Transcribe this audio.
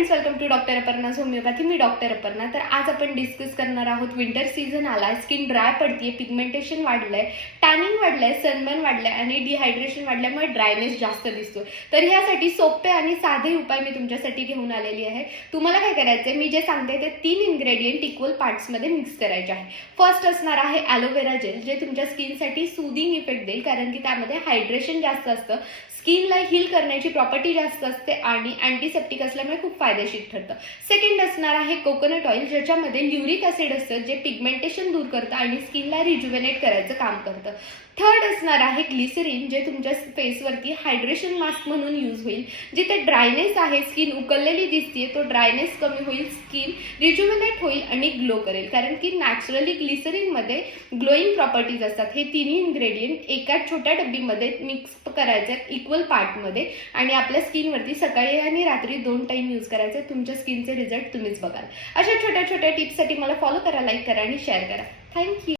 Friends, welcome to doctor Aparna's homeopathy. मी doctor Aparna. तर आज आपण डिस्कस करणार आहोत, विंटर सीझन आला, स्किन ड्राय पडतीये, पिगमेंटेशन वाढलंय, टॅनिंग वाढलंय, सनबर्न वाढलंय आणि डिहायड्रेशन वाढल्यामुळे ड्रायनेस जास्त दिसतोय. तर ह्यासाठी सोपे आणि साधे उपाय मी तुमच्यासाठी घेऊन आलेली आहे. तुम्हाला काय करायचंय, मी जे सांगते ते 3 इन्ग्रेडियंट इक्वल पार्ट्समध्ये मिक्स करायचे आहे. फर्स्ट असणार आहे ॲलोवेरा जेल, जे तुमच्या स्किनसाठी सूदिंग इफेक्ट देईल, कारण की त्यामध्ये हायड्रेशन जास्त असतं, स्किनला हील करण्याची प्रॉपर्टी जास्त असते आणि अँटीसेप्टिक असल्यामुळे खूप फायदेशीर ठरतं. सेकंड असणार आहे कोकोनट ऑइल, ज्याच्यामध्ये ल्युरिक ॲसिड असतं, जे पिगमेंटेशन दूर करतं आणि स्किनला रिज्युव्हेनेट करायचं काम करतं. थर्ड असणार आहे ग्लिसरीन, जे तुमच्या फेसवरती हायड्रेशन मास्क म्हणून यूज होईल. जिथे ड्रायनेस आहे, स्किन उकललेली दिसते, तो ड्रायनेस कमी होईल, स्किन रिज्युव्हेनेट होईल आणि ग्लो करेल, कारण की नॅचरली ग्लिसरीनमध्ये ग्लोईंग प्रॉपर्टीज असतात. हे तिन्ही इन्ग्रेडियंट एका छोट्या डब्बीमध्ये मिक्स करायचे आहेत इक्वल पार्टमध्ये आणि आपल्या स्किनवरती सकाळी आणि रात्री 2 टाइम यूज करायचे. तुमच्या स्किनचे रिझल्ट तुम्हीच बघाल. अशा छोट्या छोट्या टिप्ससाठी मला फॉलो करा, लाईक करा आणि शेअर करा. थँक्यू.